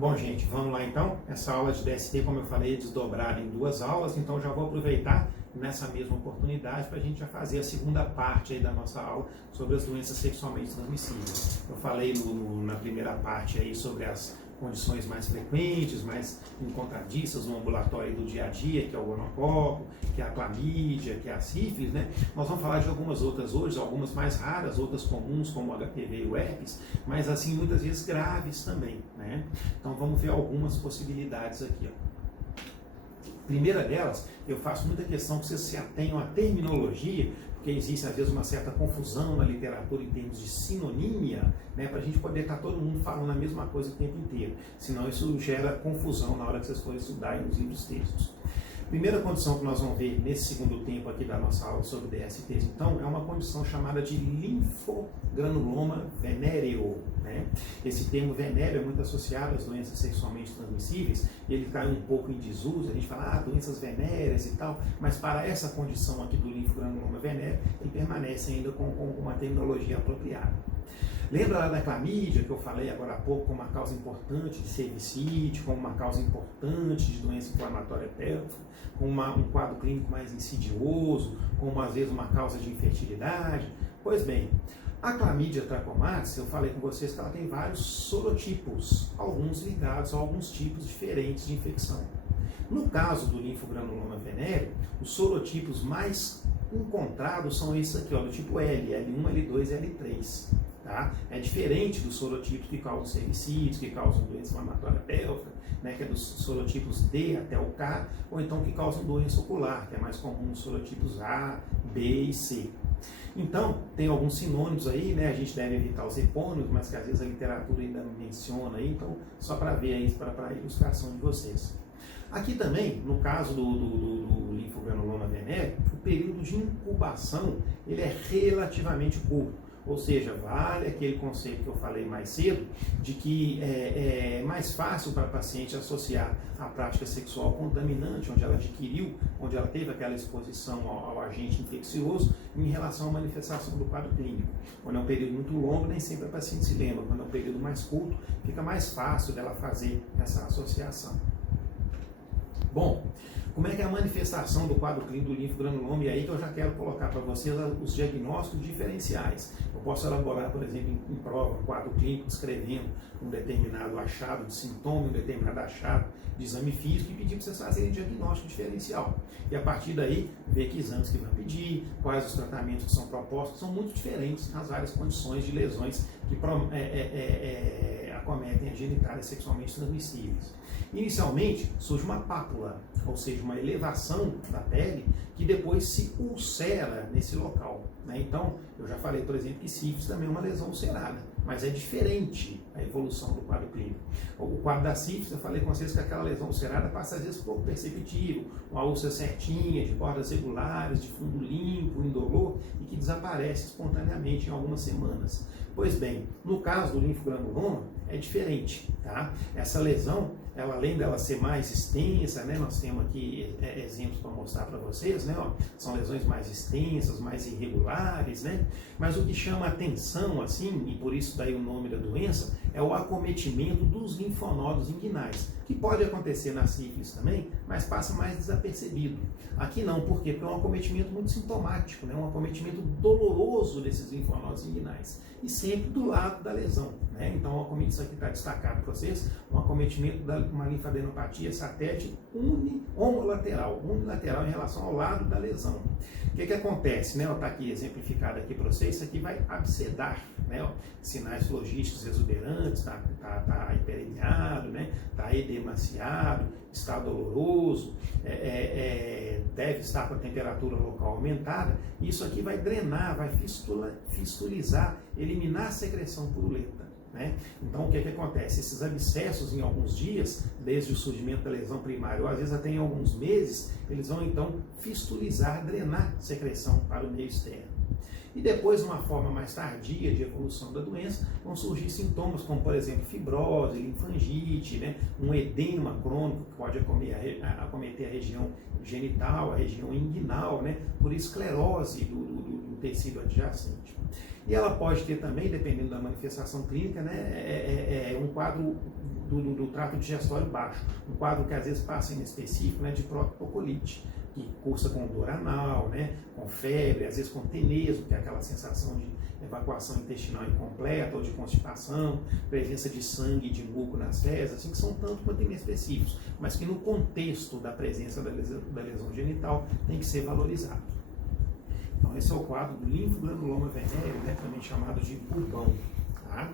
Bom, gente, vamos lá então. Essa aula de DST, como eu falei, é desdobrada em duas aulas, então já vou aproveitar nessa mesma oportunidade para a gente já fazer a segunda parte aí da nossa aula sobre as doenças sexualmente transmissíveis. Eu falei na primeira parte aí sobre as condições mais frequentes, mais encontradiças no ambulatório do dia a dia, que é o gonococo, que é a clamídia, que é a sífilis, né? Nós vamos falar de algumas outras hoje, algumas mais raras, outras comuns, como o HPV e o herpes, mas assim, muitas vezes graves também, né? Então vamos ver algumas possibilidades aqui, ó. Primeira delas, eu faço muita questão que vocês se atenham à terminologia, porque existe às vezes uma certa confusão na literatura em termos de sinonímia, né, para a gente poder estar todo mundo falando a mesma coisa o tempo inteiro. Senão isso gera confusão na hora que vocês forem estudar nos livros textos. Primeira condição que nós vamos ver nesse segundo tempo aqui da nossa aula sobre DSTs, então, é uma condição chamada de linfogranuloma venéreo, né? Esse termo venéreo é muito associado às doenças sexualmente transmissíveis, ele cai um pouco em desuso, a gente fala, doenças venéreas e tal, mas para essa condição aqui do linfogranuloma venéreo, ele permanece ainda com uma terminologia apropriada. Lembra lá da clamídia, que eu falei agora há pouco, como uma causa importante de cervicite, como uma causa importante de doença inflamatória pélvica, com um quadro clínico mais insidioso, como às vezes uma causa de infertilidade? Pois bem, a clamídia trachomatis, eu falei com vocês que ela tem vários sorotipos, alguns ligados a alguns tipos diferentes de infecção. No caso do linfogranuloma venéreo, os sorotipos mais encontrados são esses aqui, ó, do tipo L, L1, L2 e L3. Tá? É diferente dos sorotipos que causam cervicites, que causam doença inflamatória pélvica, né, que é dos sorotipos D até o K, ou então que causam doença ocular, que é mais comum nos sorotipos A, B e C. Então, tem alguns sinônimos aí, né? A gente deve evitar os epônimos, mas que às vezes a literatura ainda não menciona aí, então só para ver aí, para a ilustração de vocês. Aqui também, no caso do linfogranuloma venéreo, o período de incubação ele é relativamente curto. Ou seja, vale aquele conceito que eu falei mais cedo, de que é mais fácil para a paciente associar a prática sexual contaminante, onde ela adquiriu, onde ela teve aquela exposição ao agente infeccioso, em relação à manifestação do quadro clínico. Quando é um período muito longo, nem sempre a paciente se lembra. Quando é um período mais curto, fica mais fácil dela fazer essa associação. Bom, como é que é a manifestação do quadro clínico do linfogranuloma? E aí que eu já quero colocar para vocês os diagnósticos diferenciais. Eu posso elaborar, por exemplo, em prova, um quadro clínico descrevendo um determinado achado de sintoma, um determinado achado de exame físico e pedir para vocês fazerem diagnóstico diferencial. E a partir daí, ver que exames que vão pedir, quais os tratamentos que são propostos, são muito diferentes nas várias condições de lesões que acometem as genitálias sexualmente transmissíveis. Inicialmente, surge uma pápula, ou seja, uma elevação da pele que depois se ulcera nesse local, né? Então, eu já falei, por exemplo, que sífilis também é uma lesão ulcerada, mas é diferente a evolução do quadro clínico. O quadro da sífilis, eu falei com vocês que aquela lesão ulcerada passa às vezes pouco perceptível, uma úlcera certinha, de bordas regulares, de fundo limpo, indolor, e que desaparece espontaneamente em algumas semanas. Pois bem, no caso do linfogranuloma, é diferente, tá? Essa lesão, ela, além dela ser mais extensa, né, nós temos aqui exemplos para mostrar para vocês, né, ó, são lesões mais extensas, mais irregulares, né, mas o que chama atenção, assim, e por isso daí o nome da doença, é o acometimento dos linfonodos inguinais, que pode acontecer na sífilis também, mas passa mais desapercebido. Aqui não, por quê? Porque é um acometimento muito sintomático, né, um acometimento doloroso desses linfonodos inguinais, e sempre do lado da lesão, né, então isso aqui está destacado para vocês, um acometimento de uma linfadenopatia satélite unilateral em relação ao lado da lesão. O que acontece? Né? Está aqui exemplificado aqui para vocês, isso aqui vai abscedar, né? Sinais flogísticos exuberantes, está hiperemiado, né? Está edemaciado, está doloroso, deve estar com a temperatura local aumentada, e isso aqui vai drenar, vai fistulizar, eliminar a secreção purulenta. Né? Então, o que acontece? Esses abscessos, em alguns dias, desde o surgimento da lesão primária, ou às vezes até em alguns meses, eles vão então fistulizar, drenar secreção para o meio externo. E depois, numa forma mais tardia de evolução da doença, vão surgir sintomas como, por exemplo, fibrose, linfangite, né? Um edema crônico que pode acometer a região genital, a região inguinal, né? Por esclerose do tecido adjacente. E ela pode ter também, dependendo da manifestação clínica, né, um quadro do trato digestório baixo, um quadro que às vezes passa inespecífico, né, de proctocolite, que cursa com dor anal, né, com febre, às vezes com teneso, que é aquela sensação de evacuação intestinal incompleta ou de constipação, presença de sangue e de muco nas fezes, assim, que são tanto quanto inespecíficos, mas que no contexto da presença da lesão genital tem que ser valorizado. Então esse é o quadro do linfogranuloma venéreo, né, também chamado de pulmão. Tá?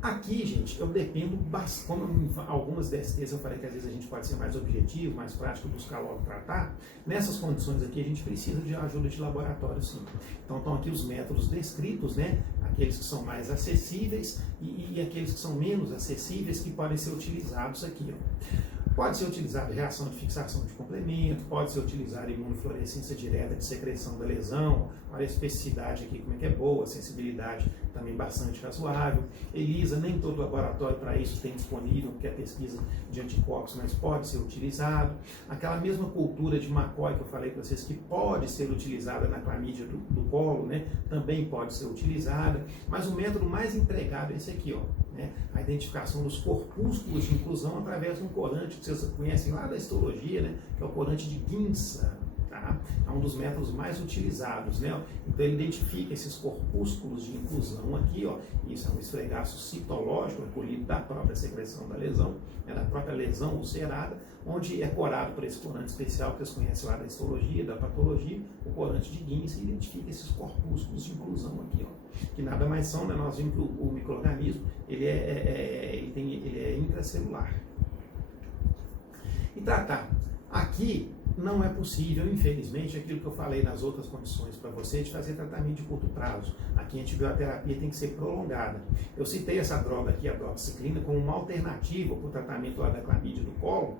Aqui, gente, eu dependo bastante, como algumas DSTs eu falei que às vezes a gente pode ser mais objetivo, mais prático, buscar logo tratar, nessas condições aqui a gente precisa de ajuda de laboratório sim. Então estão aqui os métodos descritos, né, aqueles que são mais acessíveis e aqueles que são menos acessíveis que podem ser utilizados aqui. Ó. Pode ser utilizado reação de fixação de complemento, pode ser utilizado imunofluorescência direta de secreção da lesão, olha a especificidade aqui como é que é boa, a sensibilidade também bastante razoável. ELISA, nem todo laboratório para isso tem disponível, porque é pesquisa de anticorpos, mas pode ser utilizado. Aquela mesma cultura de McCoy que eu falei para vocês, que pode ser utilizada na clamídia do colo, né, também pode ser utilizada, mas o método mais empregado é esse aqui, ó, né, a identificação dos corpúsculos de inclusão através de um corante que vocês conhecem lá da histologia, né, que é o corante de Ginsa. Tá? É um dos métodos mais utilizados, né? Então ele identifica esses corpúsculos de inclusão aqui, ó. Isso é um esfregaço citológico recolhido da própria secreção da lesão, né, da própria lesão ulcerada, onde é corado por esse corante especial que vocês conhecem lá da histologia, da patologia, o corante de Ginsa, e identifica esses corpúsculos de inclusão aqui, ó. Que nada mais são, né? Nós vimos que o microorganismo ele é intracelular. E tratar aqui não é possível, infelizmente, aquilo que eu falei nas outras condições para você, de fazer tratamento de curto prazo. Aqui a antibioterapia tem que ser prolongada. Eu citei essa droga aqui, a doxiciclina, como uma alternativa para o tratamento lá da clamídia do colo,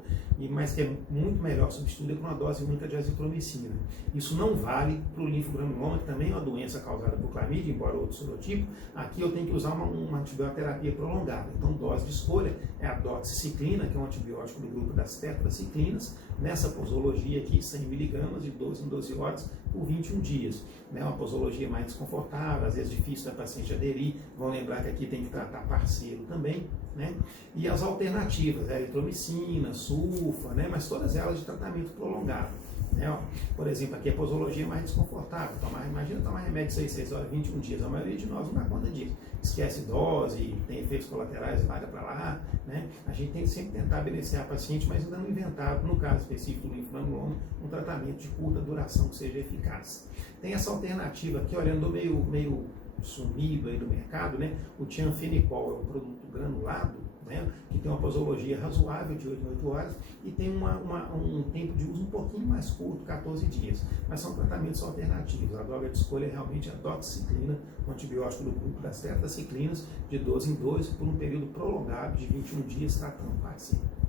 mas que é muito melhor substituída por uma dose única de azitromicina. Isso não vale para o linfogranuloma, que também é uma doença causada por clamídia, embora outro sorotipo. Aqui eu tenho que usar uma antibioterapia prolongada. Então, dose de escolha é a doxiciclina, que é um antibiótico do grupo das tetraciclinas, nessa posologia aqui, 100 mg de 12 em 12 horas por 21 dias. Né? Uma posologia mais desconfortável, às vezes difícil da paciente aderir. Vão lembrar que aqui tem que tratar parceiro também. Né? E as alternativas, eritromicina, sulfa, né? Mas todas elas de tratamento prolongado. Né? Ó, por exemplo, aqui a posologia é mais desconfortável. Imagina tomar remédio 6 horas, 21 dias. A maioria de nós não dá conta disso. Esquece dose, tem efeitos colaterais, larga para lá. Né? A gente tem que sempre tentar beneficiar a paciente, mas ainda não inventado, no caso específico do linfogranuloma, um tratamento de curta duração que seja eficaz. Tem essa alternativa aqui, olhando meio sumido aí do mercado, né? O tianfenicol é um produto granulado, né? Que tem uma posologia razoável de 8 em 8 horas e tem um tempo de uso um pouquinho mais curto, 14 dias. Mas são tratamentos alternativos. A droga de escolha é realmente a doxiciclina, um antibiótico do grupo das tetraciclinas, de 12 em 12, por um período prolongado de 21 dias, tratando o paciente.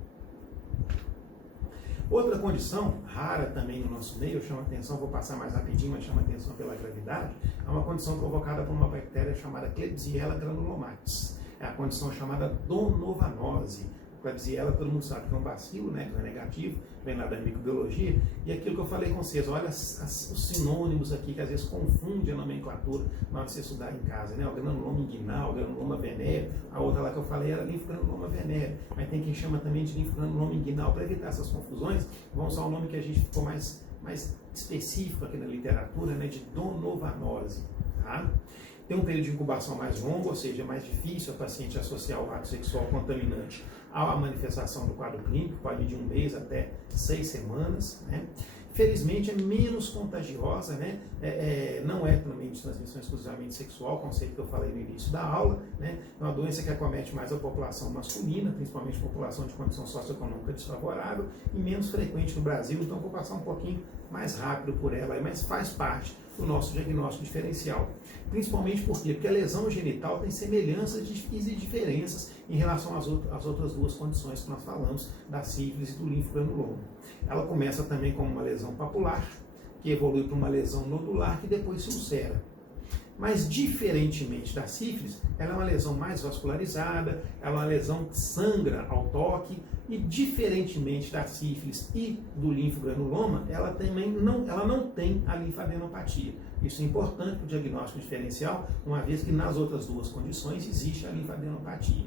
Outra condição, rara também no nosso meio, chama atenção, vou passar mais rapidinho, mas chama atenção pela gravidade, é uma condição provocada por uma bactéria chamada Klebsiella granulomatis. É a condição chamada donovanose. Klebsiella, todo mundo sabe que é um bacilo, né, que é negativo, vem lá da microbiologia, e aquilo que eu falei com vocês, olha os sinônimos aqui, que às vezes confunde a nomenclatura na hora de você estudar em casa, né, o granuloma inguinal, o granuloma venéreo, a outra lá que eu falei era linfogranuloma venéreo, mas tem quem chama também de linfogranuloma inguinal. Para evitar essas confusões, vamos usar o nome que a gente ficou mais específico aqui na literatura, né, de donovanose, tá? Tem um período de incubação mais longo, ou seja, é mais difícil a paciente associar o ato sexual contaminante à manifestação do quadro clínico, pode ir de 1 mês até 6 semanas. Né? Felizmente é menos contagiosa, né? Não é também de transmissão exclusivamente sexual, conceito que eu falei no início da aula. Né? É uma doença que acomete mais a população masculina, principalmente a população de condição socioeconômica desfavorável, e menos frequente no Brasil, então vou passar um pouquinho mais rápido por ela, mas faz parte do nosso diagnóstico diferencial. Principalmente por quê? Porque a lesão genital tem semelhanças e diferenças em relação às outras duas condições que nós falamos, da sífilis e do linfogranuloma. Ela começa também como uma lesão papular, que evolui para uma lesão nodular, que depois se ulcera. Mas, diferentemente da sífilis, ela é uma lesão mais vascularizada, ela é uma lesão que sangra ao toque, e diferentemente da sífilis e do linfogranuloma, ela não tem a linfadenopatia. Isso é importante para o diagnóstico diferencial, uma vez que nas outras duas condições existe a linfadenopatia.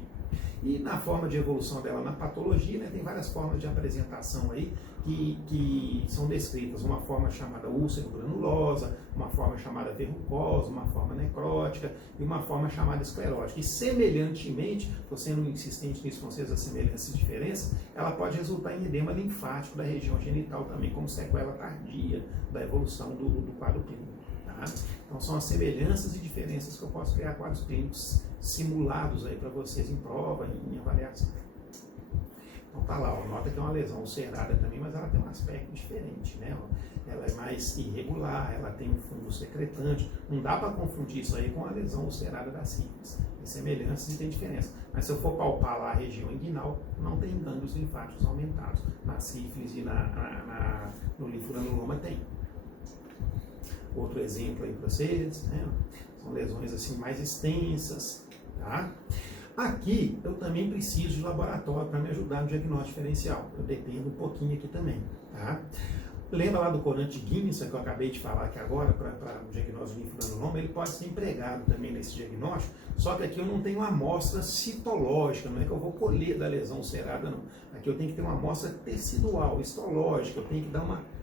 E na forma de evolução dela na patologia, né, tem várias formas de apresentação aí que são descritas. Uma forma chamada úlcera granulosa, uma forma chamada verrucosa, uma forma necrótica e uma forma chamada esclerótica. E semelhantemente, estou sendo insistente nisso com vocês, as semelhanças e diferenças, ela pode resultar em edema linfático da região genital também, como sequela tardia da evolução do quadro clínico. Tá? Então são as semelhanças e diferenças que eu posso criar quadros clínicos simulados aí para vocês em prova, em avaliação. Então tá lá, ó, nota que é uma lesão ulcerada também, mas ela tem um aspecto diferente, né? Ela é mais irregular, ela tem um fundo secretante. Não dá para confundir isso aí com a lesão ulcerada da sífilis. Tem semelhanças e tem diferença. Mas se eu for palpar lá a região inguinal, não tem gânglios linfáticos aumentados. Na sífilis e no linfogranuloma tem. Outro exemplo aí para vocês, né? São lesões assim mais extensas, tá? Aqui eu também preciso de laboratório para me ajudar no diagnóstico diferencial. Eu dependo um pouquinho aqui também, tá? Lembra lá do corante de Guinness que eu acabei de falar aqui agora para o diagnóstico de linfogranuloma? Ele pode ser empregado também nesse diagnóstico, só que aqui eu não tenho uma amostra citológica, não é que eu vou colher da lesão ulcerada, não. Aqui eu tenho que ter uma amostra tecidual, histológica, eu tenho que dar uma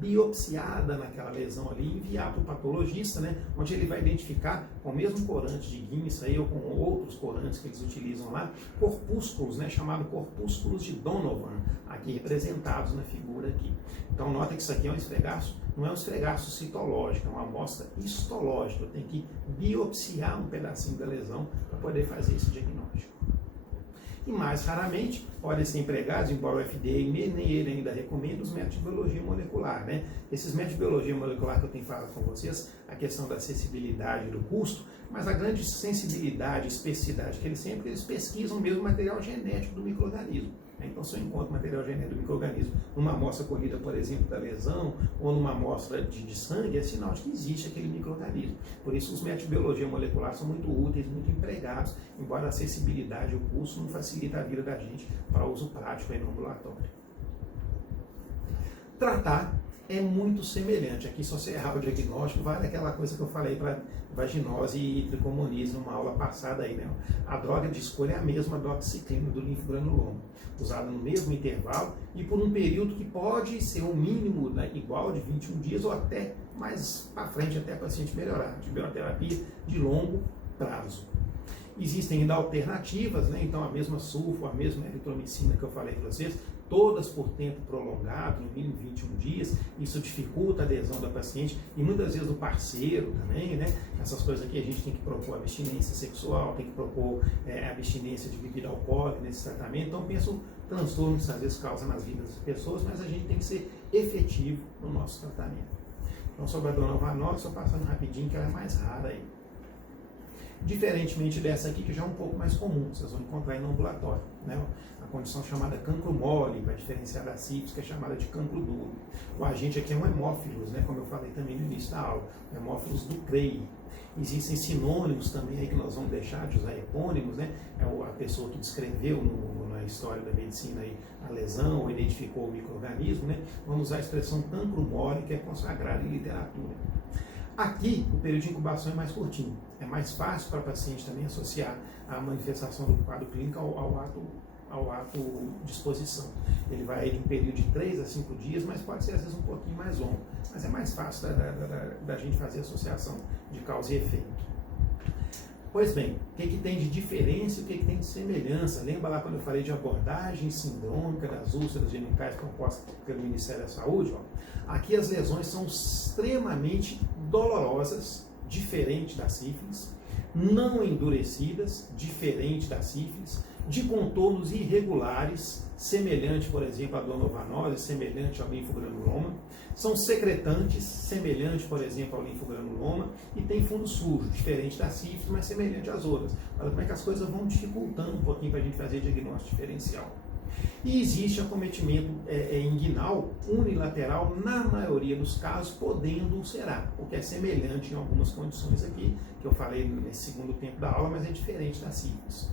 biopsiada naquela lesão ali e enviar para o patologista, né, onde ele vai identificar com o mesmo corante de Guinness aí, ou com outros corantes que eles utilizam lá, corpúsculos, né, chamados corpúsculos de Donovan, aqui representados na figura aqui. Então nota que isso aqui é um esfregaço, não é um esfregaço citológico, é uma amostra histológica, eu tenho que biopsiar um pedacinho da lesão para poder fazer esse diagnóstico. E mais raramente podem ser empregados, embora o FDA nem ele ainda recomenda, os métodos de biologia molecular, né? Esses métodos de biologia molecular que eu tenho falado com vocês, a questão da acessibilidade e do custo, mas a grande sensibilidade e especificidade que eles pesquisam mesmo o material genético do micro-organismo. Então, se eu encontro material genético do micro-organismo numa amostra colhida, por exemplo, da lesão, ou numa amostra de sangue, é sinal de que existe aquele micro-organismo. Por isso, os métodos de biologia molecular são muito úteis, muito empregados, embora a acessibilidade e o custo não facilita a vida da gente para uso prático aí no ambulatório. Tratar é muito semelhante. Aqui, se você errar o diagnóstico, vale aquela coisa que eu falei para vaginose e tricomoniase numa aula passada aí, né? A droga de escolha é a mesma doxiciclina do linfogranuloma, usada no mesmo intervalo e por um período que pode ser um mínimo, né, igual de 21 dias ou até mais para frente, até a paciente melhorar, de bioterapia de longo prazo. Existem ainda alternativas, né? Então a mesma sulfo, a mesma eritromicina que eu falei para vocês, todas por tempo prolongado, no mínimo 21 dias, isso dificulta a adesão da paciente e muitas vezes do parceiro também, né? Essas coisas aqui a gente tem que propor abstinência sexual, tem que propor abstinência de bebida alcoólica nesse tratamento, então penso transtornos que às vezes causam nas vidas das pessoas, mas a gente tem que ser efetivo no nosso tratamento. Então sobre a Donovan, só passando rapidinho que ela é mais rara aí. Diferentemente dessa aqui, que já é um pouco mais comum, vocês vão encontrar aí no ambulatório, né? A condição chamada cancro mole, para diferenciar da sífilis, que é chamada de cancro duro. O agente aqui é um hemófilos, né? Como eu falei também no início da aula, hemófilos do Crey. Existem sinônimos também aí que nós vamos deixar de usar epônimos, né? É a pessoa que descreveu na história da medicina aí a lesão, ou identificou o micro-organismo, né? Vamos usar a expressão cancro mole, que é consagrada em literatura. Aqui, o período de incubação é mais curtinho. É mais fácil para o paciente também associar a manifestação do quadro clínico ao ato de exposição. Ele vai aí de um período de 3 a 5 dias, mas pode ser às vezes um pouquinho mais longo. Mas é mais fácil da gente fazer associação de causa e efeito. Pois bem, o que tem de diferença e o que tem de semelhança? Lembra lá quando eu falei de abordagem sindrômica das úlceras genitais propostas pelo Ministério da Saúde? Aqui as lesões são extremamente dolorosas, diferente da sífilis, não endurecidas, diferente da sífilis, de contornos irregulares, semelhante, por exemplo, à donovanose, semelhante ao linfogranuloma, são secretantes, semelhante, por exemplo, ao linfogranuloma, e tem fundo sujo, diferente da sífilis, mas semelhante às outras. Olha como é que as coisas vão dificultando um pouquinho para a gente fazer diagnóstico diferencial. E existe acometimento inguinal unilateral, na maioria dos casos, podendo ulcerar, o que é semelhante em algumas condições aqui, que eu falei nesse segundo tempo da aula, mas é diferente da sífilis.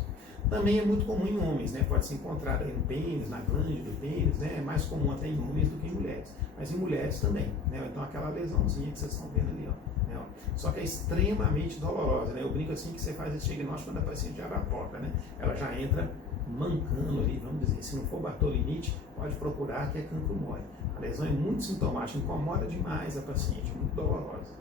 Também é muito comum em homens, né? Pode se encontrar aí no pênis, na glande do pênis, né? É mais comum até em homens do que em mulheres, mas em mulheres também, né? Então aquela lesãozinha que vocês estão vendo ali, ó. Né? Só que é extremamente dolorosa, né? Eu brinco assim que você faz esse diagnóstico quando a paciente abre a porta, né? Ela já entra mancando ali, vamos dizer, se não for bartolinite, pode procurar que é cancro mole. A lesão é muito sintomática, incomoda demais a paciente, muito dolorosa.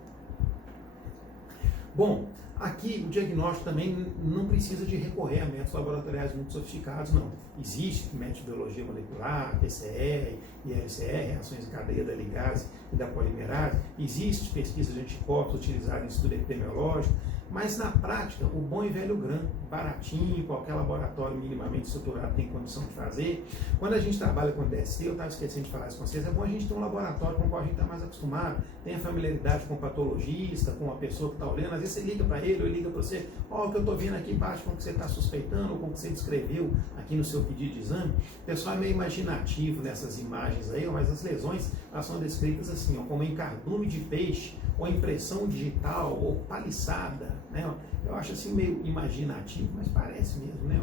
Bom, aqui o diagnóstico também não precisa de recorrer a métodos laboratoriais muito sofisticados, não. Existe método de biologia molecular, PCR, IRCR, reações em cadeia da ligase e da polimerase, existe pesquisa de anticorpos utilizada em estudo epidemiológico, mas na prática, o bom e velho GRAM, baratinho, qualquer laboratório minimamente estruturado tem condição de fazer. Quando a gente trabalha com DST, eu estava esquecendo de falar isso com vocês, é bom a gente ter um laboratório com o qual a gente está mais acostumado, tem a familiaridade com o patologista, com a pessoa que está olhando, às vezes você liga para ele ou ele liga para você, ó, o que eu estou vendo aqui bate com o que você está suspeitando ou com o que você descreveu aqui no seu pedido de exame. O pessoal é meio imaginativo nessas imagens aí, mas as lesões elas são descritas assim, ó, como encardume de peixe, ou impressão digital, ou paliçada, né? Eu acho assim meio imaginativo, mas parece mesmo, né?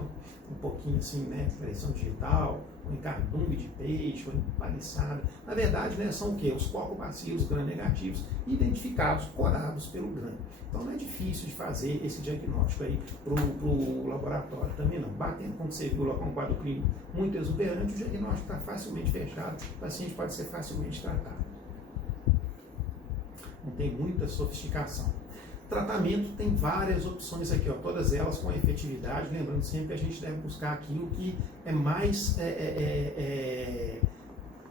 Um pouquinho assim, né? Impressão digital, ou encardume de peixe, ou paliçada. Na verdade, né, são o quê? Os cocobacilos gram-negativos identificados, corados pelo gram. Então não é difícil de fazer esse diagnóstico aí para o laboratório também não. Batendo, como você viu lá com um quadro clínico muito exuberante, o diagnóstico está facilmente fechado, o paciente pode ser facilmente tratado. Não tem muita sofisticação. Tratamento tem várias opções aqui, ó, todas elas com efetividade, lembrando sempre que a gente deve buscar aquilo que é mais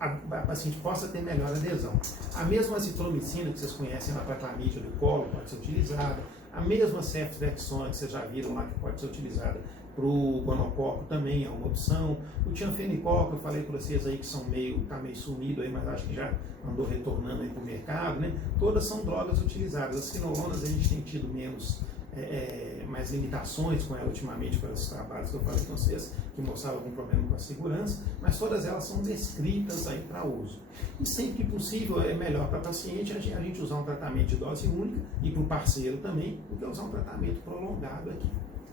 a paciente possa ter melhor adesão. A mesma azitromicina que vocês conhecem lá para a clamídia do colo pode ser utilizada, a mesma ceftriaxona que vocês já viram lá que pode ser utilizada para o gonococo também é uma opção. O tianfenicoco, eu falei para vocês aí que está meio sumido aí, mas acho que já andou retornando aí para o mercado, né? Todas são drogas utilizadas. As quinolonas a gente tem tido mais limitações com ela ultimamente pelos trabalhos que eu falei com vocês, que mostravam algum problema com a segurança, mas todas elas são descritas aí para uso. E sempre que possível é melhor para a paciente a gente usar um tratamento de dose única e para o parceiro também, do que usar um tratamento prolongado aqui.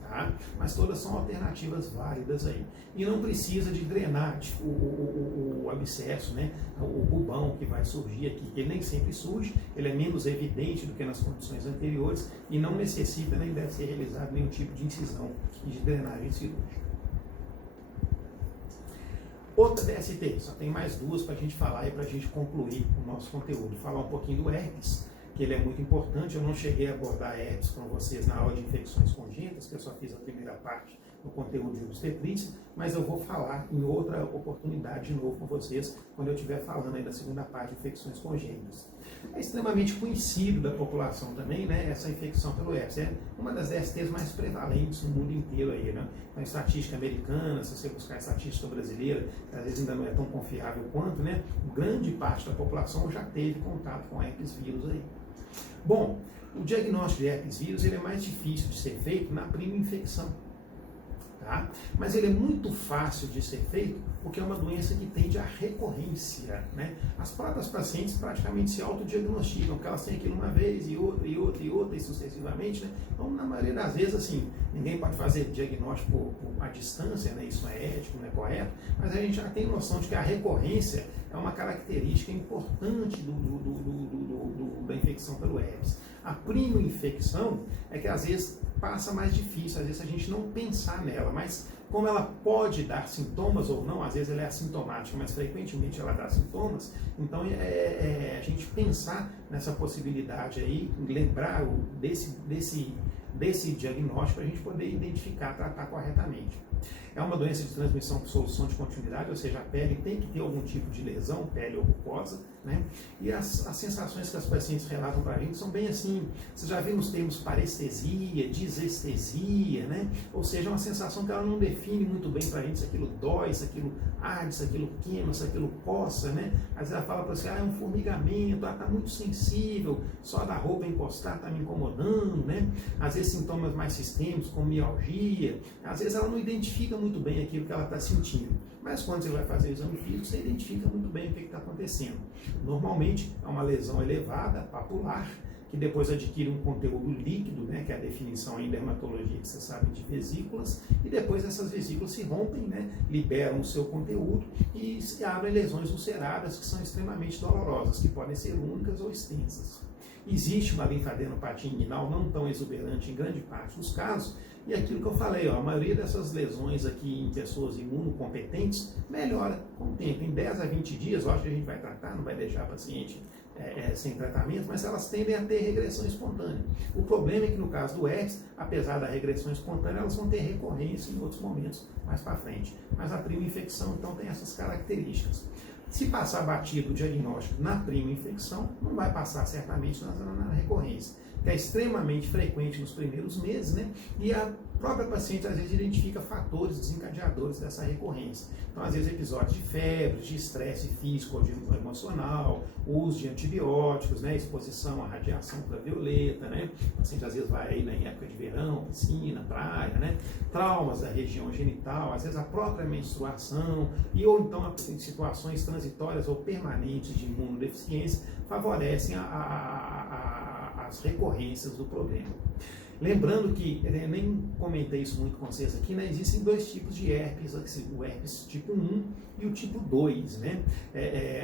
Tá? Mas todas são alternativas válidas aí. E não precisa de drenar o abscesso, né? O bubão que vai surgir aqui, que ele nem sempre surge, ele é menos evidente do que nas condições anteriores e não necessita nem deve ser realizado nenhum tipo de incisão e de drenagem cirúrgica. Outra DST, só tem mais duas para a gente falar e para a gente concluir o nosso conteúdo. Falar um pouquinho do herpes, que ele é muito importante. Eu não cheguei a abordar herpes com vocês na aula de infecções congênitas, que eu só fiz a primeira parte do conteúdo de obstetrícia, mas eu vou falar em outra oportunidade de novo com vocês, quando eu estiver falando aí da segunda parte de infecções congênitas. É extremamente conhecido da população também, né, essa infecção pelo herpes. É uma das DSTs mais prevalentes no mundo inteiro aí, né? Então, estatística americana, se você buscar a estatística brasileira, que às vezes ainda não é tão confiável quanto, né, grande parte da população já teve contato com herpes vírus aí. Bom, o diagnóstico de herpes vírus ele é mais difícil de ser feito na primeira infecção, tá? Mas ele é muito fácil de ser feito porque é uma doença que tende à recorrência, né? As próprias pacientes praticamente se autodiagnosticam, porque elas têm aquilo uma vez e outra e outra e outra e sucessivamente, né? Então, na maioria das vezes, assim, ninguém pode fazer diagnóstico à distância, né? Isso não é ético, não é correto, mas a gente já tem noção de que a recorrência é uma característica importante da infecção pelo herpes. A prima infecção é que às vezes passa mais difícil, às vezes a gente não pensar nela, mas como ela pode dar sintomas ou não, às vezes ela é assintomática, mas frequentemente ela dá sintomas, então a gente pensar nessa possibilidade aí, lembrar desse diagnóstico para a gente poder identificar, tratar corretamente. É uma doença de transmissão por solução de continuidade, ou seja, a pele tem que ter algum tipo de lesão, pele ou mucosa, né? E as sensações que as pacientes relatam para a gente são bem assim, você já viu os termos parestesia, disestesia, né? Ou seja, uma sensação que ela não define muito bem para a gente se aquilo dói, se aquilo arde, se aquilo queima, se aquilo coça, né? Às vezes ela fala para você, é um formigamento, ela está muito sensível, só da roupa encostar está me incomodando, né? Às vezes sintomas mais sistêmicos, como mialgia, às vezes ela não identifica muito bem aquilo que ela está sentindo. Mas quando você vai fazer o exame físico, você identifica muito bem o que está acontecendo. Normalmente é uma lesão elevada, papular, que depois adquire um conteúdo líquido, né, que é a definição em dermatologia que você sabe de vesículas, e depois essas vesículas se rompem, né, liberam o seu conteúdo e se abrem lesões ulceradas que são extremamente dolorosas, que podem ser únicas ou extensas. Existe uma linfadenopatia inguinal não tão exuberante em grande parte dos casos, e aquilo que eu falei, ó, a maioria dessas lesões aqui em pessoas imunocompetentes melhora com o tempo. Em 10 a 20 dias, lógico que a gente vai tratar, não vai deixar a paciente sem tratamento, mas elas tendem a ter regressão espontânea. O problema é que no caso do herpes, apesar da regressão espontânea, elas vão ter recorrência em outros momentos mais para frente. Mas a prima infecção, então, tem essas características. Se passar batido o diagnóstico na prima infecção, não vai passar certamente na recorrência, que é extremamente frequente nos primeiros meses, né? E a própria paciente às vezes identifica fatores desencadeadores dessa recorrência. Então, às vezes, episódios de febre, de estresse físico ou emocional, uso de antibióticos, né? Exposição à radiação ultravioleta, né? O paciente às vezes vai aí na época de verão, piscina, praia, né? Traumas da região genital, às vezes a própria menstruação, ou então em situações transitórias ou permanentes de imunodeficiência, favorecem as recorrências do problema. Lembrando que, eu nem comentei isso muito com vocês aqui, né? Existem dois tipos de herpes, o herpes tipo 1 e o tipo 2, né?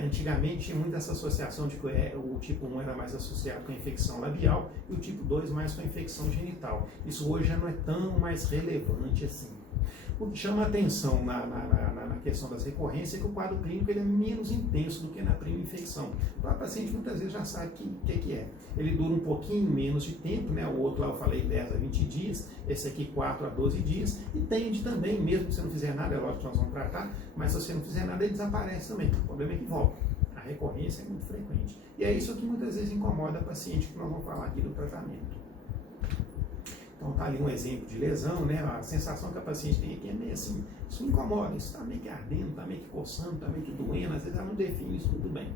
Antigamente tinha muita essa associação de que o tipo 1 era mais associado com a infecção labial e o tipo 2 mais com a infecção genital. Isso hoje já não é tão mais relevante assim. O que chama a atenção na questão das recorrências é que o quadro clínico ele é menos intenso do que na prima infecção. Então a paciente muitas vezes já sabe o que é. Ele dura um pouquinho menos de tempo, né? O outro lá eu falei 10 a 20 dias, esse aqui 4 a 12 dias, e tende também, mesmo que você não fizer nada, é lógico que nós vamos tratar, mas se você não fizer nada, ele desaparece também. O problema é que volta. A recorrência é muito frequente. E é isso que muitas vezes incomoda a paciente, que nós vamos falar aqui do tratamento. Então está ali um exemplo de lesão, né? A sensação que a paciente tem aqui é meio assim, isso me incomoda, isso está meio que ardendo, está meio que coçando, está meio que doendo, às vezes ela não define isso muito bem.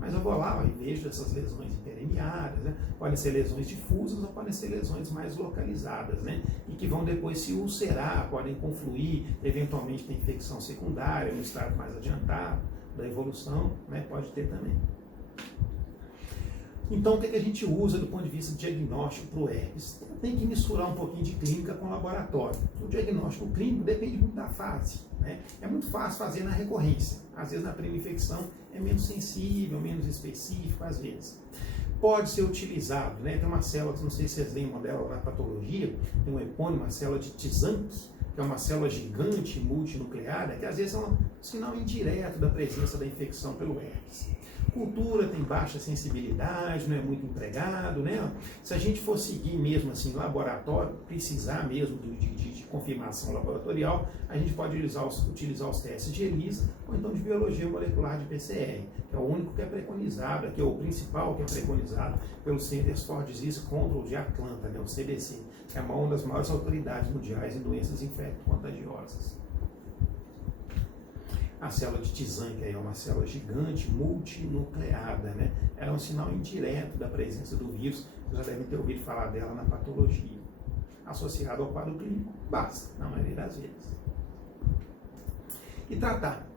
Mas eu vou lá e vejo essas lesões intermediárias, né? Podem ser lesões difusas ou podem ser lesões mais localizadas, né? E que vão depois se ulcerar, podem confluir, eventualmente tem infecção secundária, no estado mais adiantado da evolução, né? Pode ter também. Então, o que a gente usa do ponto de vista diagnóstico para o herpes? Tem que misturar um pouquinho de clínica com laboratório. O diagnóstico clínico depende muito da fase, né? É muito fácil fazer na recorrência. Às vezes, na prima infecção, é menos sensível, menos específico, às vezes. Pode ser utilizado, né? Tem uma célula, não sei se vocês lembram dela na patologia, tem um epônimo, uma célula de Tzanck, que é uma célula gigante multinucleada, que às vezes é um sinal indireto da presença da infecção pelo herpes. Cultura tem baixa sensibilidade, não é muito empregado, né? Se a gente for seguir mesmo assim laboratório, precisar mesmo de confirmação laboratorial, a gente pode utilizar os testes de ELISA ou então de biologia molecular de PCR, que é o único que é preconizado, que é o principal que é preconizado pelo Centers for Disease Control de Atlanta, né? O CDC, que é uma das maiores autoridades mundiais em doenças infecto-contagiosas. A célula de Tzanck é uma célula gigante, multinucleada, né? Ela é um sinal indireto da presença do vírus, vocês já devem ter ouvido falar dela na patologia. Associado ao quadro clínico, basta, na maioria das vezes. E tratar.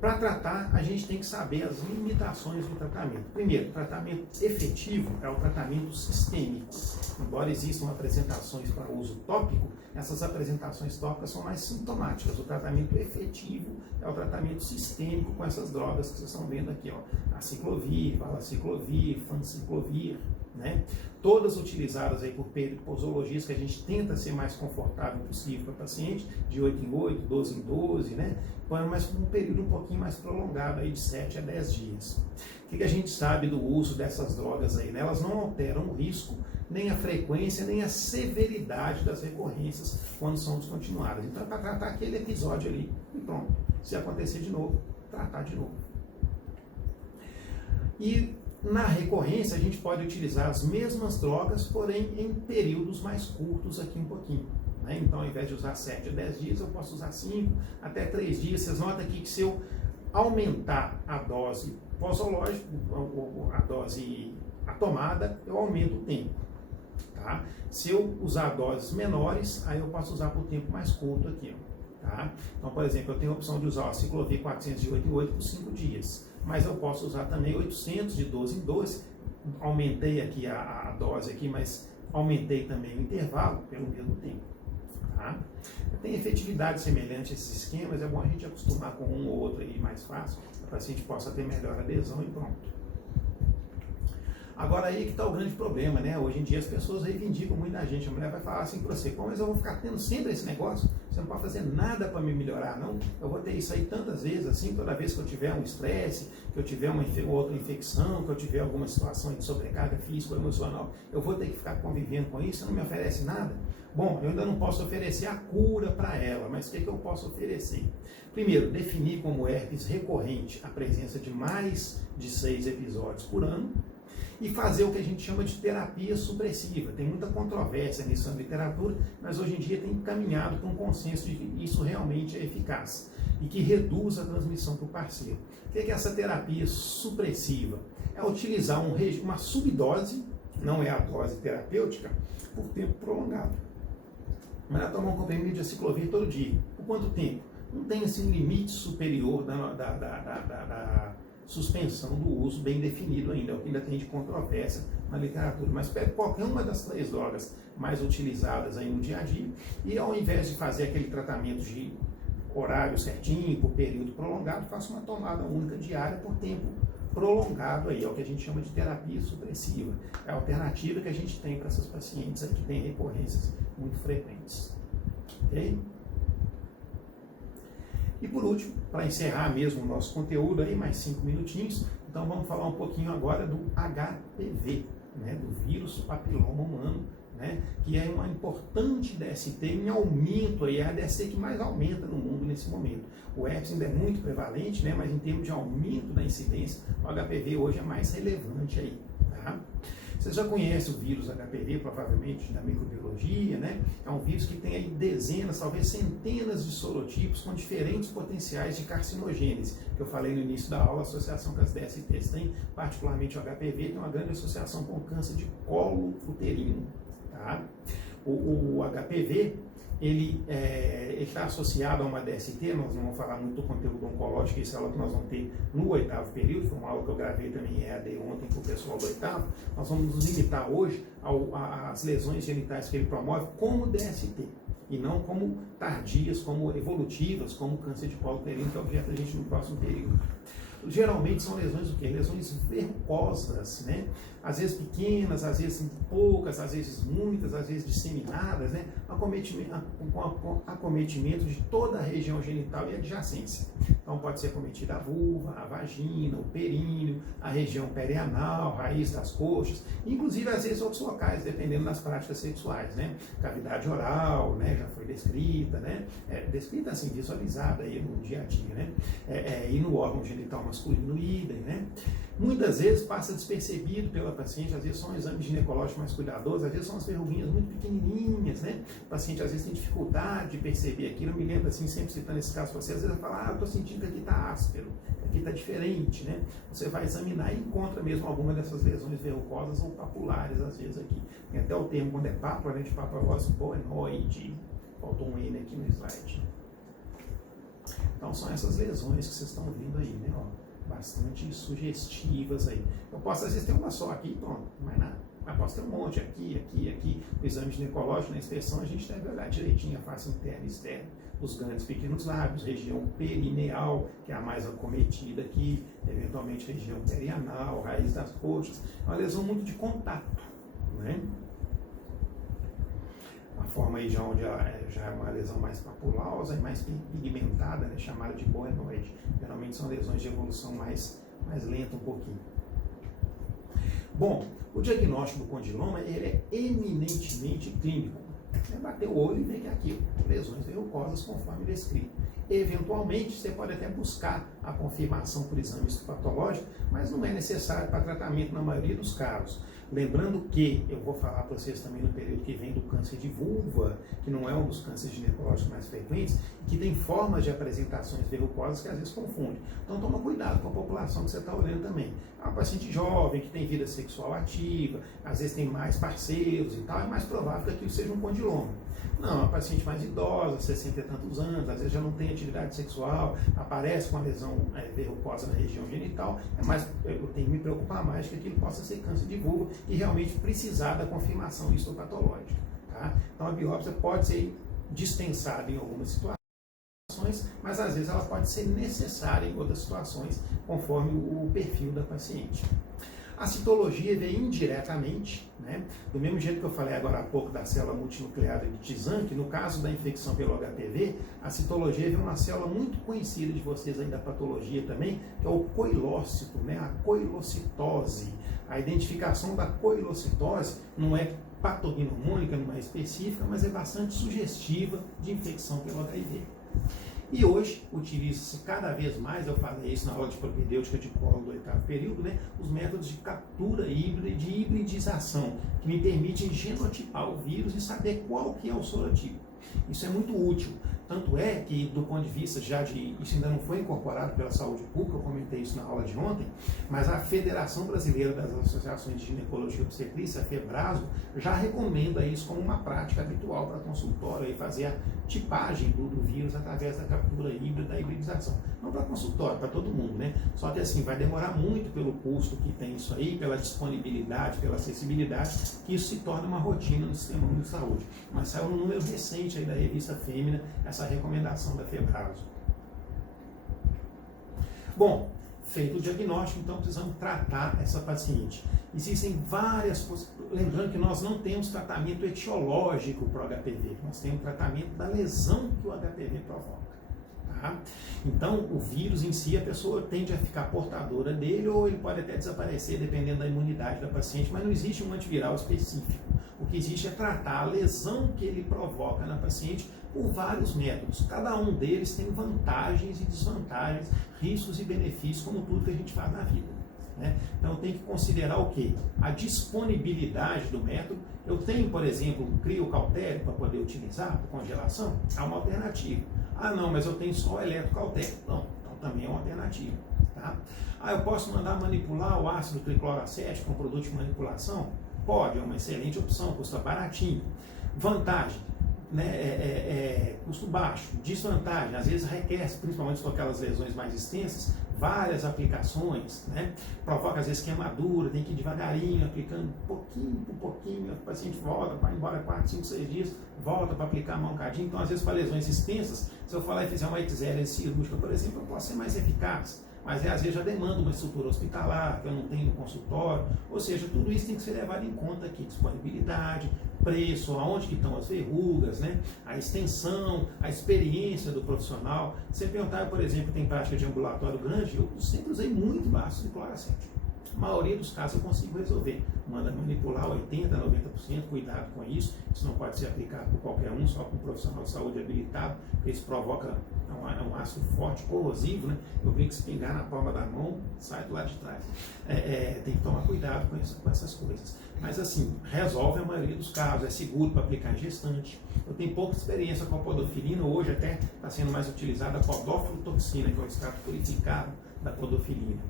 Para tratar, a gente tem que saber as limitações do tratamento. Primeiro, o tratamento efetivo é o tratamento sistêmico. Embora existam apresentações para uso tópico, essas apresentações tópicas são mais sintomáticas. O tratamento efetivo é o tratamento sistêmico com essas drogas que vocês estão vendo aqui, ó. Aciclovir, valaciclovir, fanciclovir, né? Todas utilizadas aí por posologias que a gente tenta ser mais confortável possível para o paciente, de 8 em 8, 12 em 12, né? Mas com um período um pouquinho mais prolongado, aí de 7 a 10 dias. O que a gente sabe do uso dessas drogas aí, né? Elas não alteram o risco, nem a frequência, nem a severidade das recorrências quando são descontinuadas. Então é para tratar aquele episódio ali e pronto. Se acontecer de novo, tratar de novo. E na recorrência a gente pode utilizar as mesmas drogas, porém em períodos mais curtos aqui um pouquinho. Né? Então, ao invés de usar 7 a 10 dias, eu posso usar 5 até 3 dias. Vocês notam aqui que se eu aumentar a dose posológica, a tomada, eu aumento o tempo. Tá? Se eu usar doses menores, aí eu posso usar por tempo mais curto aqui. Ó, tá? Então, por exemplo, eu tenho a opção de usar a ciclovir 400 de 8 em 8 por 5 dias. Mas eu posso usar também 800 de 12 em 12. Aumentei aqui a dose aqui, mas aumentei também o intervalo pelo mesmo tempo. Tá? Tem efetividade semelhante a esses esquemas, é bom a gente acostumar com um ou outro aí mais fácil, para que o paciente possa ter melhor adesão e pronto. Agora aí que está o grande problema, né? Hoje em dia as pessoas reivindicam muito a gente. A mulher vai falar assim para você, mas eu vou ficar tendo sempre esse negócio? Você não pode fazer nada para me melhorar, não? Eu vou ter isso aí tantas vezes, assim, toda vez que eu tiver um estresse, que eu tiver uma outra infecção, que eu tiver alguma situação de sobrecarga física ou emocional, eu vou ter que ficar convivendo com isso? Você não me oferece nada? Bom, eu ainda não posso oferecer a cura para ela, mas o que eu posso oferecer? Primeiro, definir como herpes recorrente a presença de mais de 6 episódios por ano, e fazer o que a gente chama de terapia supressiva. Tem muita controvérsia nisso na literatura, mas hoje em dia tem caminhado para um consenso de que isso realmente é eficaz e que reduz a transmissão para o parceiro. O que é essa terapia supressiva? É utilizar uma subdose, não é a dose terapêutica, por tempo prolongado. Mas ela tomar um comprimido de aciclovir todo dia. Por quanto tempo? Não tem assim, um limite superior da suspensão do uso bem definido ainda, é o que ainda tem de controvérsia na literatura. Mas pega qualquer uma das 3 drogas mais utilizadas aí no dia a dia e ao invés de fazer aquele tratamento de horário certinho, por período prolongado, faça uma tomada única diária por tempo prolongado aí, é o que a gente chama de terapia supressiva. É a alternativa que a gente tem para essas pacientes aí que têm recorrências muito frequentes. Ok? E por último, para encerrar mesmo o nosso conteúdo aí, mais 5 minutinhos, então vamos falar um pouquinho agora do HPV, né, do vírus papiloma humano, né, que é uma importante DST em aumento, aí, é a DST que mais aumenta no mundo nesse momento. O herpes ainda é muito prevalente, né, mas em termos de aumento da incidência, o HPV hoje é mais relevante aí. Tá? Você já conhece o vírus HPV, provavelmente, da microbiologia, né? É um vírus que tem aí dezenas, talvez centenas de sorotipos com diferentes potenciais de carcinogênese, que eu falei no início da aula, a associação com as DSTs tem, particularmente o HPV, tem uma grande associação com o câncer de colo uterino, tá? O HPV, ele está associado a uma DST, nós não vamos falar muito do conteúdo oncológico, isso é algo que nós vamos ter no 8º período, foi uma aula que eu gravei também em EAD ontem com o pessoal do 8º, nós vamos nos limitar hoje às lesões genitais que ele promove como DST, e não como tardias, como evolutivas, como câncer de colo uterino, que é objeto da gente no próximo período. Geralmente são lesões o quê? Lesões verrucosas, né? Às vezes pequenas, às vezes poucas, às vezes muitas, às vezes disseminadas, né? Com acometimento de toda a região genital e adjacência. Então pode ser acometida a vulva, a vagina, o períneo, a região perianal, raiz das coxas, inclusive às vezes outros locais, dependendo das práticas sexuais, né? Cavidade oral, né? Já foi descrita, né? Descrita assim, visualizada aí no dia a dia, né? E no órgão genital masculino idem, né? Muitas vezes passa despercebido pela paciente, às vezes são um exame ginecológico mais cuidadoso, às vezes são as verruguinhas muito pequenininhas, né? O paciente às vezes tem dificuldade de perceber aquilo. Eu me lembro assim, sempre citando esse caso para você, às vezes vai falar, eu estou sentindo que aqui está áspero, que aqui está diferente, né? Você vai examinar e encontra mesmo alguma dessas lesões verrucosas ou papulares, às vezes aqui. Tem até o termo, quando é pápula, a gente papulose boenoide, faltou um N aqui no slide. Então são essas lesões que vocês estão vendo aí, né? Ó, bastante sugestivas aí. Eu posso às vezes ter uma só aqui, pronto, não é nada. Mas posso ter um monte aqui. O exame ginecológico, na inspeção, a gente deve olhar direitinho a face interna e externa, os grandes pequenos lábios, região perineal, que é a mais acometida aqui, eventualmente região perianal, raiz das coxas. É uma lesão muito de contato, né? A forma aí de onde já é uma lesão mais papulosa e mais pigmentada, né, chamada de boenoide. Geralmente são lesões de evolução mais lenta um pouquinho. Bom, o diagnóstico do condiloma ele é eminentemente clínico. É bater o olho e ver que é aquilo, lesões verrucosas conforme descrito. Eventualmente, você pode até buscar a confirmação por exame histopatológico, mas não é necessário para tratamento na maioria dos casos. Lembrando que, eu vou falar para vocês também no período que vem do câncer de vulva, que não é um dos cânceres ginecológicos mais frequentes, que tem formas de apresentações verrucosas que às vezes confundem. Então toma cuidado com a população que você está olhando também. É uma paciente jovem, que tem vida sexual ativa, às vezes tem mais parceiros e tal, é mais provável que aquilo seja um condiloma. Não, uma paciente mais idosa, 60 e tantos anos, às vezes já não tem atividade sexual, aparece com uma lesão verrucosa na região genital, eu tenho que me preocupar mais que aquilo possa ser câncer de vulva e realmente precisar da confirmação histopatológica. Tá? Então a biópsia pode ser dispensada em algumas situações, mas às vezes ela pode ser necessária em outras situações, conforme o perfil da paciente. A citologia vem indiretamente, né? Do mesmo jeito que eu falei agora há pouco da célula multinucleada de Tizan, que no caso da infecção pelo HPV, a citologia vem uma célula muito conhecida de vocês aí da patologia também, que é o coilócito, né? A coilocitose. A identificação da coilocitose não é patognomônica, não é específica, mas é bastante sugestiva de infecção pelo HIV. E hoje utiliza-se cada vez mais, eu falei isso na aula de propedêutica de colo do 8º período, né, os métodos de captura híbrida, de hibridização, que me permitem genotipar o vírus e saber qual que é o sorotipo. Isso é muito útil. Tanto é que, do ponto de vista isso ainda não foi incorporado pela saúde pública, eu comentei isso na aula de ontem, mas a Federação Brasileira das Associações de Ginecologia e Obstetrícia, a FEBRASO, já recomenda isso como uma prática habitual para consultório, e fazer a tipagem do vírus através da captura híbrida, da hibridização. Não para consultório, para todo mundo, né? Só que assim, vai demorar muito pelo custo que tem isso aí, pela disponibilidade, pela acessibilidade, que isso se torna uma rotina no Sistema Único de Saúde. Mas saiu um número recente aí da revista Fêmea, essa recomendação da FEBRASO. Bom, feito o diagnóstico, então precisamos tratar essa paciente. Existem várias possibilidades. Lembrando que nós não temos tratamento etiológico para o HPV, nós temos tratamento da lesão que o HPV provoca. Tá? Então, o vírus em si, a pessoa tende a ficar portadora dele ou ele pode até desaparecer dependendo da imunidade da paciente, mas não existe um antiviral específico. O que existe é tratar a lesão que ele provoca na paciente por vários métodos. Cada um deles tem vantagens e desvantagens, riscos e benefícios, como tudo que a gente faz na vida. Né? Então, tem que considerar o quê? A disponibilidade do método. Eu tenho, por exemplo, um criocautério para poder utilizar por congelação? É uma alternativa. Ah, não, mas eu tenho só eletrocautério. Não, então também é uma alternativa. Tá? Ah, eu posso mandar manipular o ácido tricloracético com produto de manipulação? Pode, é uma excelente opção, custa baratinho. Vantagem, né, custo baixo. Desvantagem, às vezes requer, principalmente com aquelas lesões mais extensas, várias aplicações, né? Provoca às vezes queimadura, tem que ir devagarinho, aplicando pouquinho por pouquinho, o paciente volta, vai embora 4, 5, 6 dias, volta para aplicar um bocadinho. Então, às vezes, para lesões extensas, se eu falar e fizer uma exérese cirúrgica, por exemplo, eu posso ser mais eficaz. Mas às vezes já demanda uma estrutura hospitalar, que eu não tenho no consultório. Ou seja, tudo isso tem que ser levado em conta aqui. Disponibilidade, preço, aonde que estão as verrugas, né? A extensão, a experiência do profissional. Se perguntar, por exemplo, tem prática de ambulatório grande, eu sempre usei muito ácido cloracético. A maioria dos casos eu consigo resolver. Manda manipular 80%, 90%, cuidado com isso. Isso não pode ser aplicado por qualquer um, só por um profissional de saúde habilitado, porque isso provoca um ácido forte, corrosivo, né? Eu brinco que se pingar na palma da mão, sai do lado de trás. Tem que tomar cuidado com essas coisas. Mas assim, resolve a maioria dos casos, é seguro para aplicar em gestante. Eu tenho pouca experiência com a podofilina, hoje até está sendo mais utilizada a podoflutoxina, que é o extrato purificado da podofilina.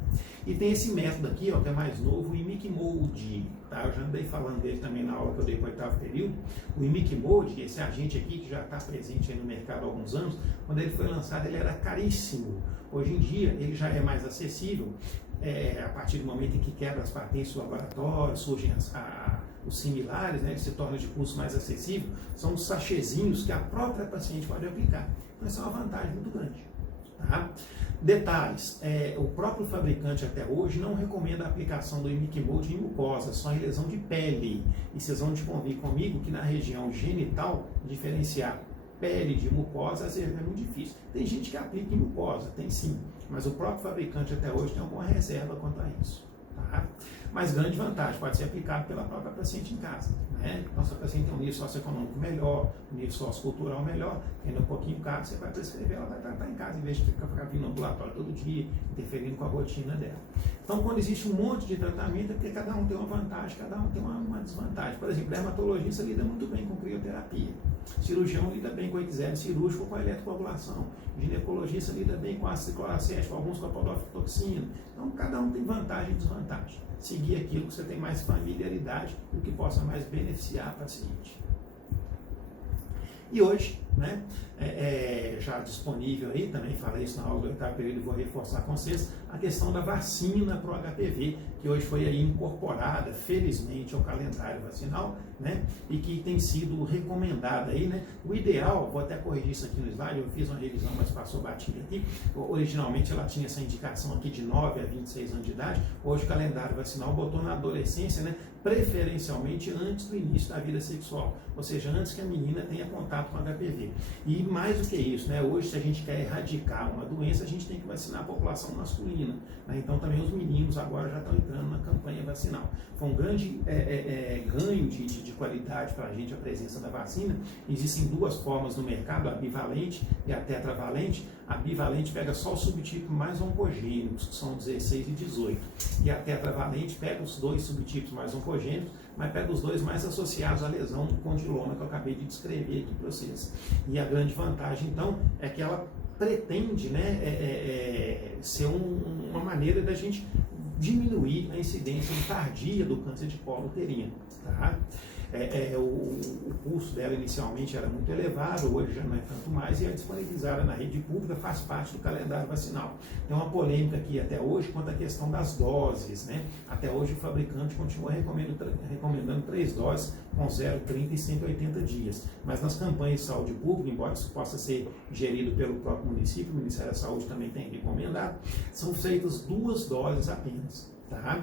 E tem esse método aqui, ó, que é mais novo, o Imiquimod, tá? Eu já andei falando dele também na aula que eu dei para o 8º período. O Imiquimod, esse agente aqui que já está presente aí no mercado há alguns anos, quando ele foi lançado ele era caríssimo. Hoje em dia ele já é mais acessível, a partir do momento em que quebra as patentes do laboratório, surgem os similares, né, ele se torna de custo mais acessível, são os sachezinhos que a própria paciente pode aplicar. Então essa é uma vantagem muito grande. Tá? Detalhes, o próprio fabricante até hoje não recomenda a aplicação do Imiquimod em mucosa, só em lesão de pele. E vocês vão convir comigo que na região genital, diferenciar pele de mucosa às vezes é muito difícil. Tem gente que aplica em mucosa, tem sim, mas o próprio fabricante até hoje tem alguma reserva quanto a isso. Tá? Mas grande vantagem, pode ser aplicado pela própria paciente em casa. Né? né? Então, se a paciente tem um nível socioeconômico melhor, um nível sociocultural melhor, ainda um pouquinho caro, você vai prescrever, ela vai tratar em casa, em vez de ficar vindo no ambulatório todo dia, interferindo com a rotina dela. Então, quando existe um monte de tratamento, é porque cada um tem uma vantagem, cada um tem uma desvantagem. Por exemplo, dermatologista lida muito bem com crioterapia, cirurgião lida bem com exame cirúrgico, com a eletrocoagulação, ginecologista lida bem com ácido cloracético, alguns com a podofitoxina. Então, cada um tem vantagem e desvantagem. Seguir aquilo que você tem mais familiaridade e o que possa mais beneficiar a paciente. E hoje, né, já disponível aí, também falei isso na aula do 8º período e vou reforçar com vocês, a questão da vacina para o HPV, que hoje foi aí incorporada, felizmente, ao calendário vacinal, né, e que tem sido recomendada aí, né. O ideal, vou até corrigir isso aqui no slide, eu fiz uma revisão, mas passou batida aqui, originalmente ela tinha essa indicação aqui de 9 a 26 anos de idade, hoje o calendário vacinal botou na adolescência, né, preferencialmente antes do início da vida sexual, ou seja, antes que a menina tenha contato com HPV. E mais do que isso, né, hoje se a gente quer erradicar uma doença, a gente tem que vacinar a população masculina, né, então também os meninos agora já estão entrando na campanha vacinal. Foi um grande ganho de qualidade para a gente a presença da vacina. Existem duas formas no mercado, a bivalente e a tetravalente. A bivalente pega só os subtipos mais oncogênicos, que são 16 e 18. E a tetravalente pega os dois subtipos mais oncogênicos, mas pega os dois mais associados à lesão do condiloma que eu acabei de descrever aqui para vocês. E a grande vantagem, então, é que ela pretende, né, ser uma maneira da gente diminuir a incidência tardia do câncer de colo uterino. Tá? O custo dela inicialmente era muito elevado, hoje já não é tanto mais, e é disponibilizada na rede pública, faz parte do calendário vacinal. Tem uma polêmica aqui até hoje quanto à questão das doses, né? Até hoje o fabricante continua recomendando 3 doses com 0, 30 e 180 dias. Mas nas campanhas de saúde pública, embora isso possa ser gerido pelo próprio município, o Ministério da Saúde também tem recomendado, são feitas 2 doses apenas. Tá?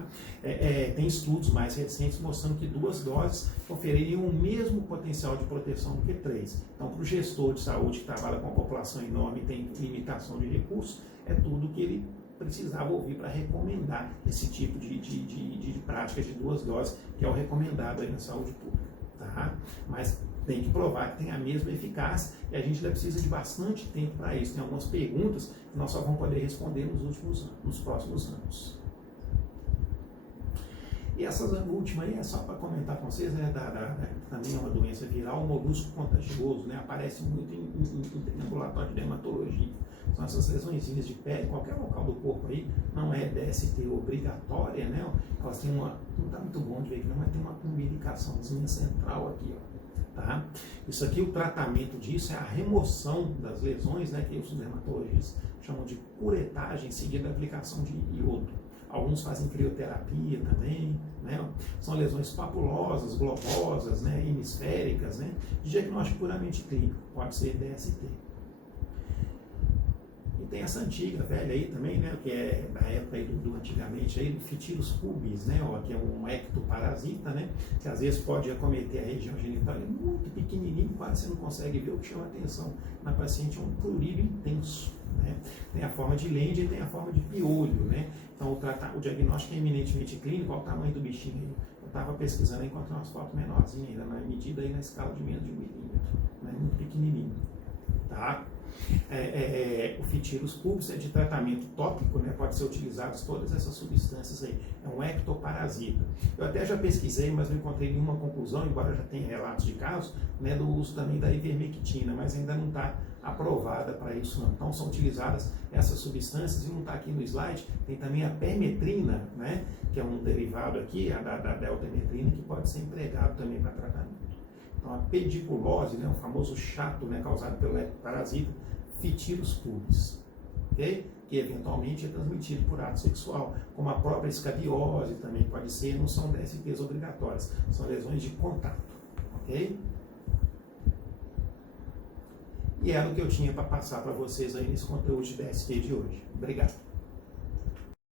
Tem estudos mais recentes mostrando que 2 doses ofeririam o mesmo potencial de proteção do que 3. Então, para o gestor de saúde que trabalha com uma população enorme e tem limitação de recursos, é tudo que ele precisava ouvir para recomendar esse tipo de prática de 2 doses, que é o recomendado aí na saúde pública. Tá? Mas tem que provar que tem a mesma eficácia e a gente ainda precisa de bastante tempo para isso. Tem algumas perguntas que nós só vamos poder responder nos próximos anos. E essa última aí é só para comentar com vocês, né, também é uma doença viral, molusco contagioso, né, aparece muito em ambulatório de dermatologia. São essas lesõezinhas de pele, qualquer local do corpo aí, não é DST obrigatória, né, elas têm não está muito bom de ver aqui não, mas tem uma comunicaçãozinha central aqui, ó, tá? Isso aqui, o tratamento disso é a remoção das lesões, né, que os dermatologistas chamam de curetagem, seguida da aplicação de iodo. Alguns fazem crioterapia também, né? São lesões papulosas, globosas, né? Hemisféricas, né? De diagnóstico puramente clínico, pode ser DST. E tem essa antiga, velha aí também, né? Que é da época aí do antigamente, aí, do Phytyrus pubis, né? Ó, que é um ectoparasita, né? Que às vezes pode acometer a região genital, é muito pequenininho, quase você não consegue ver. O que chama atenção na paciente é um prurido intenso. Né? Tem a forma de lente e tem a forma de piolho, né? Então o diagnóstico é eminentemente clínico. Olha o tamanho do bichinho. Eu estava pesquisando, encontrei umas fotos menorzinhas ainda, na medida aí na escala de menos de 1 milímetro, né? Muito pequenininho, tá? O Phytyrus pubis é de tratamento tópico, né? Pode ser utilizado todas essas substâncias aí. É um ectoparasita. Eu até já pesquisei, mas não encontrei nenhuma conclusão, embora já tenha relatos de casos, né, do uso também da ivermectina, mas ainda não está aprovada para isso não. Então são utilizadas essas substâncias, e não está aqui no slide, tem também a permetrina, né, que é um derivado aqui, da deltametrina, que pode ser empregado também para tratamento. Então a pediculose, né, o famoso chato, né, causado pelo ectoparasita, Phytyrus pubis, ok? Que eventualmente é transmitido por ato sexual, como a própria escabiose também pode ser, não são DSTs obrigatórias, são lesões de contato, ok? E era o que eu tinha para passar para vocês aí nesse conteúdo de DST de hoje. Obrigado.